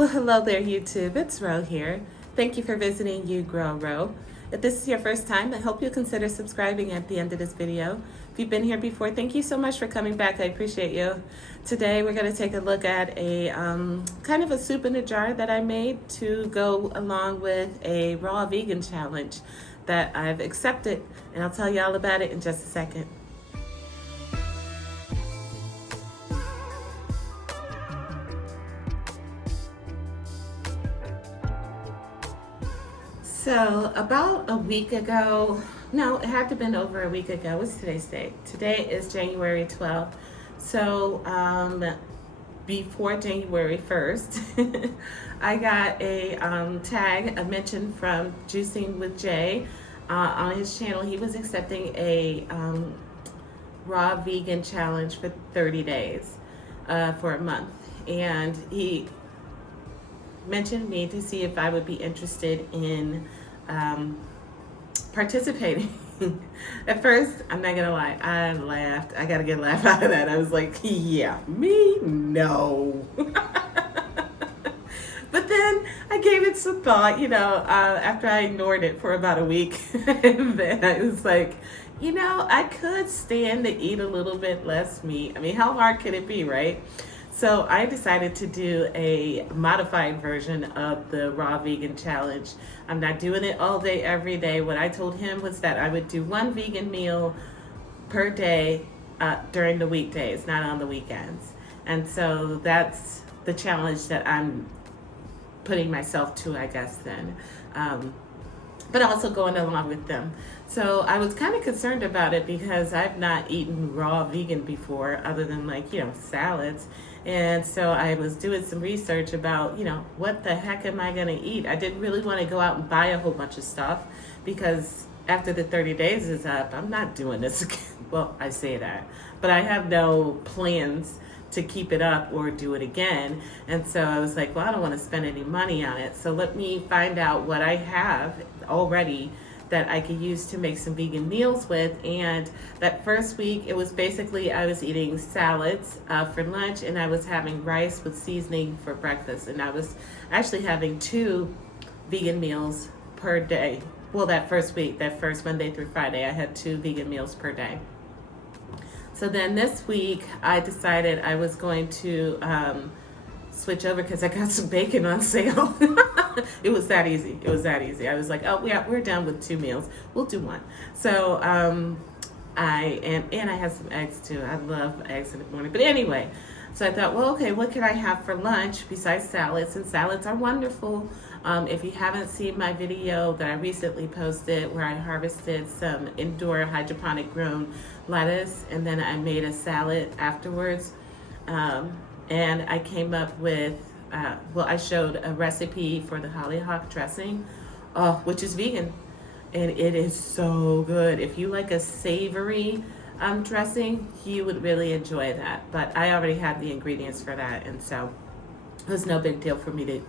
Well, hello there, YouTube. It's Ro here. Thank you for visiting You Grow Ro. If this is your first time, I hope you'll consider subscribing at the end of this video. If you've been here before, thank you so much for coming back. I appreciate you. Today, we're going to take a look at a kind of a soup in a jar that I made to go along with a raw vegan challenge that I've accepted, and I'll tell you all about it in just a second. So about a week ago, no, it had to have been over a week ago. What's today's date? Today is January 12th. So before January 1st, I got a tag, a mention from Juicing with Jay on his channel. He was accepting a raw vegan challenge for 30 days for a month. And he mentioned me to see if I would be interested in participating. At first, I'm not gonna lie, I laughed. I gotta get a laugh out of that. I was like, yeah, me? No. But then I gave it some thought, after I ignored it for about a week. And then I was like, I could stand to eat a little bit less meat. I mean, how hard could it be, right? So I decided to do a modified version of the raw vegan challenge. I'm not doing it all day, every day. What I told him was that I would do one vegan meal per day during the weekdays, not on the weekends. And so that's the challenge that I'm putting myself to, I guess, then. But also going along with them. So I was kind of concerned about it because I've not eaten raw vegan before, other than salads. And so I was doing some research about, what the heck am I gonna eat? I didn't really want to go out and buy a whole bunch of stuff because after the 30 days is up, I'm not doing this again. Well, I say that, but I have no plans to keep it up or do it again. And so I was like, well, I don't want to spend any money on it. So let me find out what I have already that I could use to make some vegan meals with. And that first week, it was basically, I was eating salads for lunch, and I was having rice with seasoning for breakfast. And I was actually having 2 vegan meals per day. Well, that first week, that first Monday through Friday, I had 2 vegan meals per day. So then this week, I decided I was going to switch over because I got some bacon on sale. It was that easy. It was that easy. I was like, oh, yeah, we're done with 2 meals. We'll do 1. So I had some eggs too. I love eggs in the morning. But anyway, so I thought, well, okay, what can I have for lunch besides salads? And salads are wonderful. If you haven't seen my video that I recently posted where I harvested some indoor hydroponic grown lettuce, and then I made a salad afterwards. And I came up with, I showed a recipe for the hollyhock dressing, which is vegan. And it is so good. If you like a savory dressing, you would really enjoy that. But I already had the ingredients for that, and so it was no big deal for me to,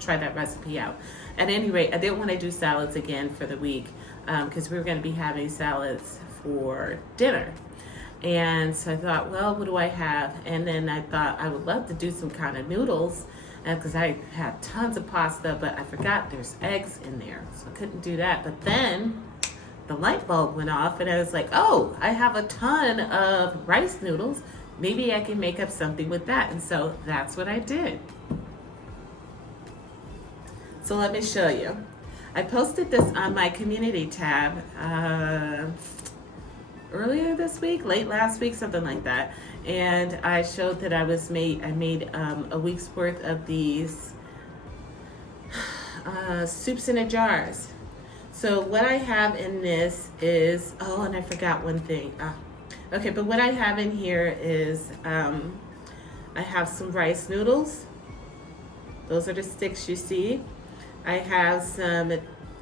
try that recipe out. At any rate, I didn't want to do salads again for the week because we were going to be having salads for dinner. And so I thought, well, what do I have? And then I thought I would love to do some kind of noodles because I had tons of pasta, but I forgot there's eggs in there. So I couldn't do that. But then the light bulb went off and I was like, oh, I have a ton of rice noodles. Maybe I can make up something with that. And so that's what I did. So let me show you. I posted this on my community tab earlier this week, late last week, something like that. And I showed that I made a week's worth of these soups in a jars. So what I have in this is, oh, and I forgot one thing. Okay, but what I have in here is I have some rice noodles. Those are the sticks you see. I have some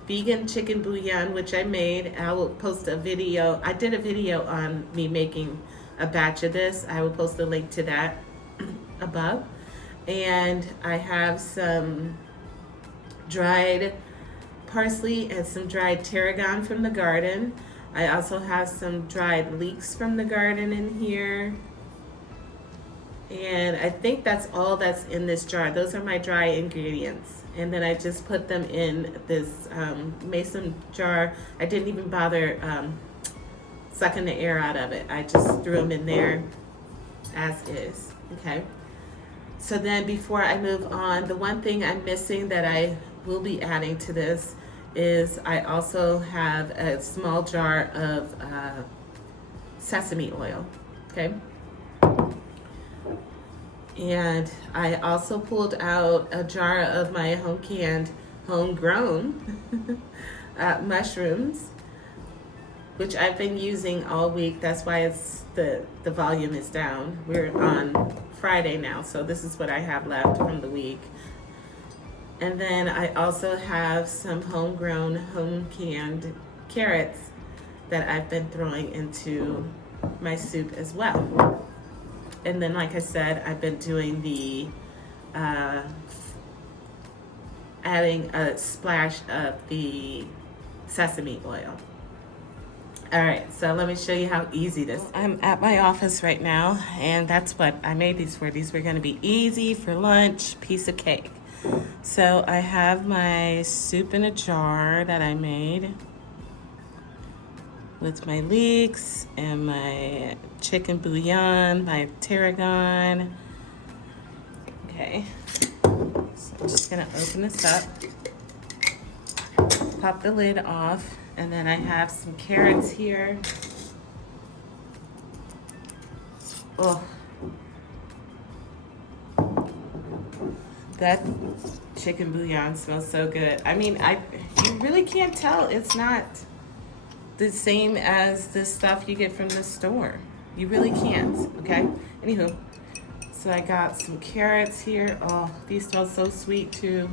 vegan chicken bouillon, which I made. I will post a video. I did a video on me making a batch of this. I will post a link to that above. And I have some dried parsley and some dried tarragon from the garden. I also have some dried leeks from the garden in here. And I think that's all that's in this jar. Those are my dry ingredients. And then I just put them in this mason jar. I didn't even bother sucking the air out of it. I just threw them in there as is. Okay. So then before I move on, the one thing I'm missing that I will be adding to this is I also have a small jar of sesame oil. Okay. And I also pulled out a jar of my homegrown mushrooms, which I've been using all week. That's why it's the volume is down. We're on Friday now, so this is what I have left from the week. And then I also have some homegrown, home canned carrots that I've been throwing into my soup as well. And then, like I said, I've been doing the adding a splash of the sesame oil. All right, so let me show you how easy this is. I'm at my office right now, and that's what I made these for. These were gonna be easy for lunch, piece of cake. So I have my soup in a jar that I made with my leeks and my chicken bouillon, my tarragon. Okay, so I'm just gonna open this up, pop the lid off, and then I have some carrots here. Oh, that chicken bouillon smells so good. I mean, you really can't tell it's not the same as the stuff you get from the store. You really can't, okay? Anywho, so I got some carrots here. Oh, these smell so sweet too.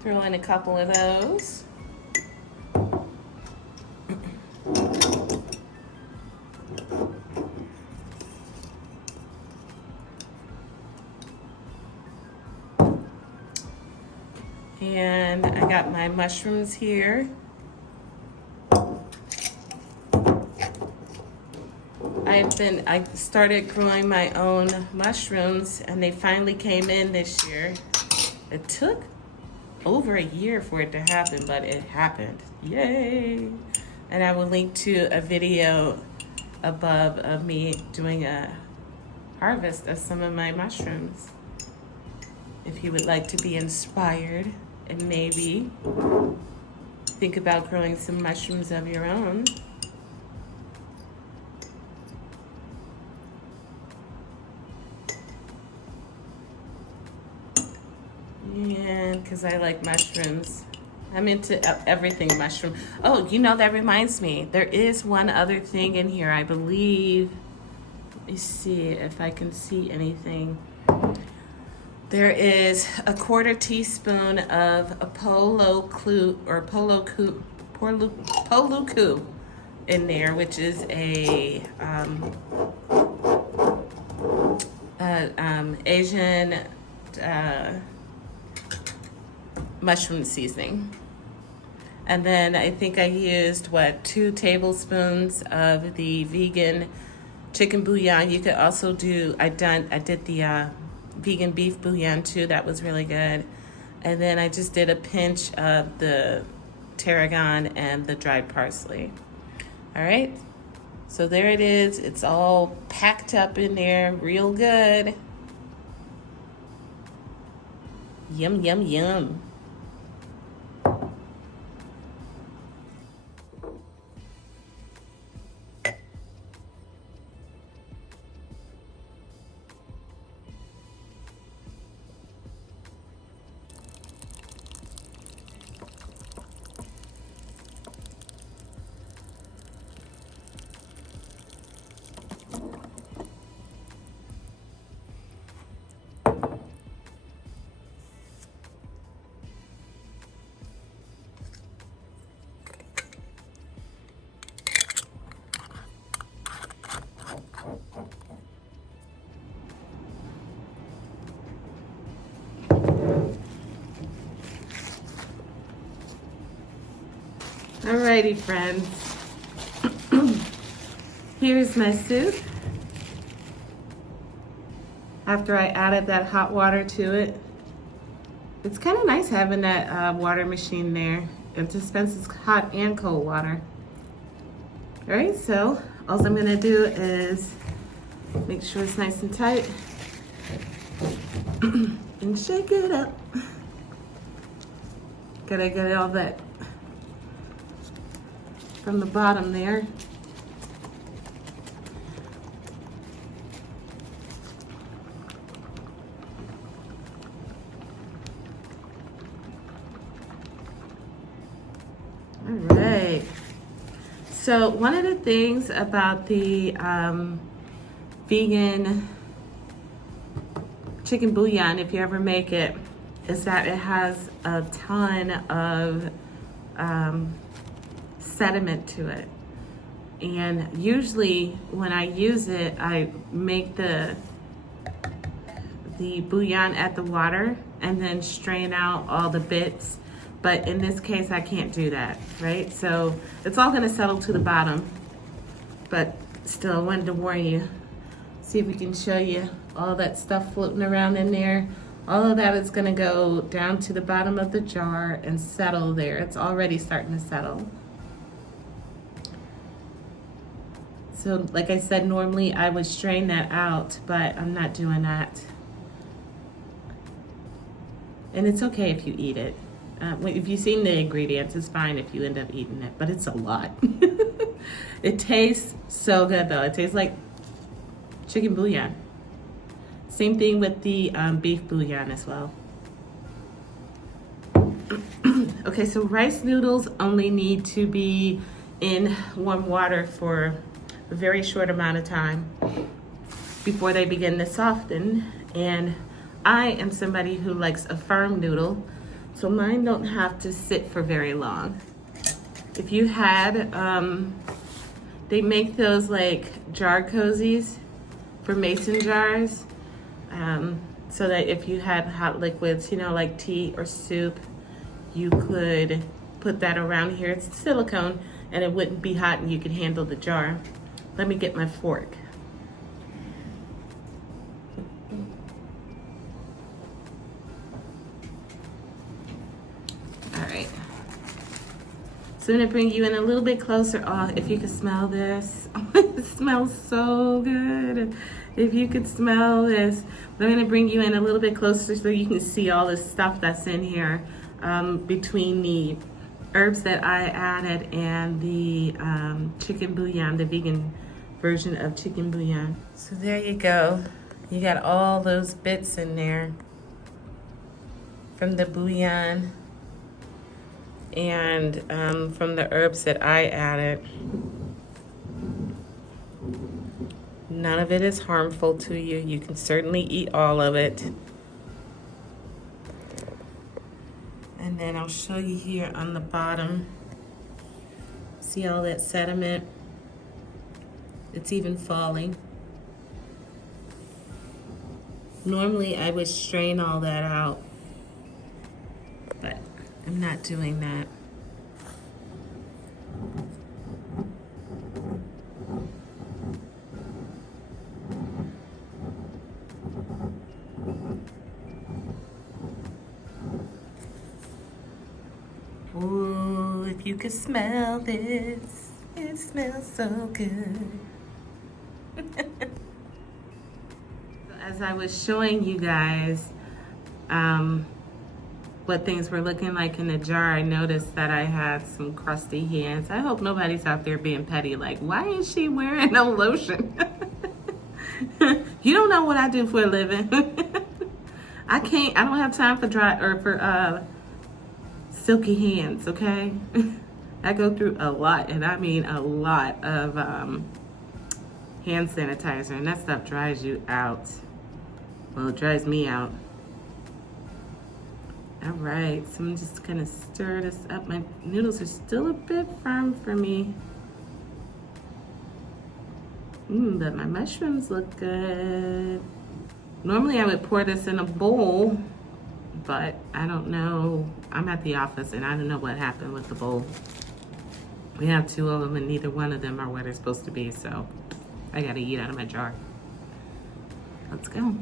Throw in a couple of those. And I got my mushrooms here. I started growing my own mushrooms, and they finally came in this year. It took over a year for it to happen, but it happened. Yay! And I will link to a video above of me doing a harvest of some of my mushrooms. If you would like to be inspired and maybe think about growing some mushrooms of your own. And because I like mushrooms, I'm into everything mushroom. Oh, you know, that reminds me, there is one other thing in here, I believe. Let me see if I can see anything. There is a 1/4 teaspoon of a polo cu in there, which is a Asian mushroom seasoning. And then I think I used 2 tablespoons of the vegan chicken bouillon. You could also do I did the vegan beef bouillon too. That was really good. And then I just did a pinch of the tarragon and the dried parsley. All right, so there it is. It's all packed up in there real good. Yum, yum, yum. Alrighty, friends. Here's my soup. After I added that hot water to it. It's kind of nice having that water machine there. It dispenses hot and cold water. Alright, so all I'm gonna do is make sure it's nice and tight and shake it up. Gotta get all that from the bottom there. All right. So one of the things about the vegan chicken bouillon, if you ever make it, is that it has a ton of sediment to it. And usually when I use it, I make the bouillon at the water and then strain out all the bits. But in this case, I can't do that, right? So it's all gonna settle to the bottom. But still, I wanted to warn you. See if we can show you all that stuff floating around in there. All of that is gonna go down to the bottom of the jar and settle there. It's already starting to settle. So like I said, normally I would strain that out, but I'm not doing that. And it's okay if you eat it. If you've seen the ingredients, it's fine if you end up eating it, but it's a lot. It tastes so good though. It tastes like chicken bouillon. Same thing with the beef bouillon as well. Okay, so rice noodles only need to be in warm water for a very short amount of time before they begin to soften. And I am somebody who likes a firm noodle, so mine don't have to sit for very long. If you had, they make those like jar cozies for mason jars, so that if you had hot liquids, you know, like tea or soup, you could put that around here. It's silicone and it wouldn't be hot and you could handle the jar. Let me get my fork. So I'm gonna bring you in a little bit closer. Oh, if you could smell this. It smells so good. If you could smell this. But I'm gonna bring you in a little bit closer so you can see all this stuff that's in here between the herbs that I added and the chicken bouillon, the vegan version of chicken bouillon. So there you go. You got all those bits in there from the bouillon and from the herbs that I added. None of it is harmful to you. You can certainly eat all of it. And then I'll show you here on the bottom. See all that sediment? It's even falling. Normally I would strain all that out, but I'm not doing that. Ooh, if you could smell this, it smells so good. As I was showing you guys what things were looking like in the jar, I noticed that I had some crusty hands. I hope nobody's out there being petty like, why is she wearing no lotion? You don't know what I do for a living. I don't have time for silky hands, okay? I go through a lot, and I mean a lot of hand sanitizer, and that stuff dries you out. Well, it dries me out. All right, so I'm just gonna stir this up. My noodles are still a bit firm for me. But my mushrooms look good. Normally I would pour this in a bowl, but I don't know. I'm at the office and I don't know what happened with the bowl. We have two of them and neither one of them are where they're supposed to be, so I gotta eat out of my jar. Let's go.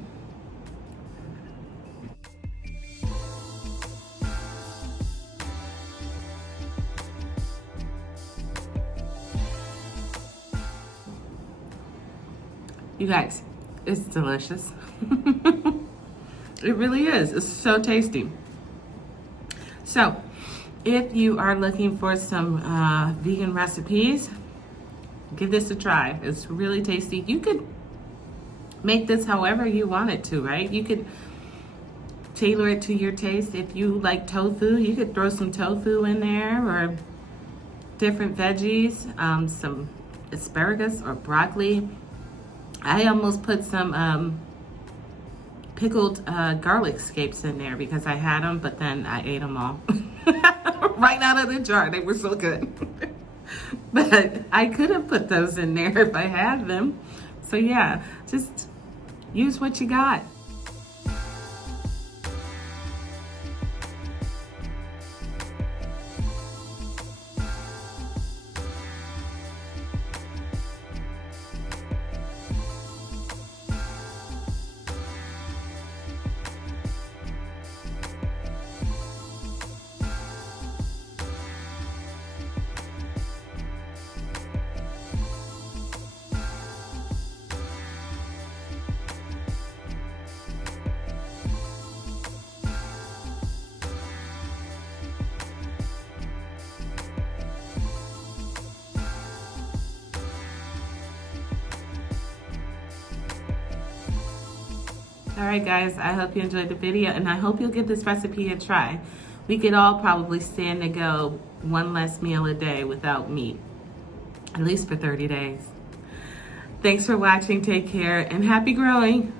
You guys, it's delicious. It really is. It's so tasty. So, if you are looking for some vegan recipes, give this a try. It's really tasty. You could make this however you want it to, right? You could tailor it to your taste. If you like tofu, you could throw some tofu in there or different veggies, some asparagus or broccoli. I almost put some pickled garlic scapes in there because I had them, but then I ate them all right out of the jar. They were so good. But I could have put those in there if I had them. So yeah, just use what you got. All right, guys, I hope you enjoyed the video, and I hope you'll give this recipe a try. We could all probably stand to go one less meal a day without meat, at least for 30 days. Thanks for watching. Take care, and happy growing.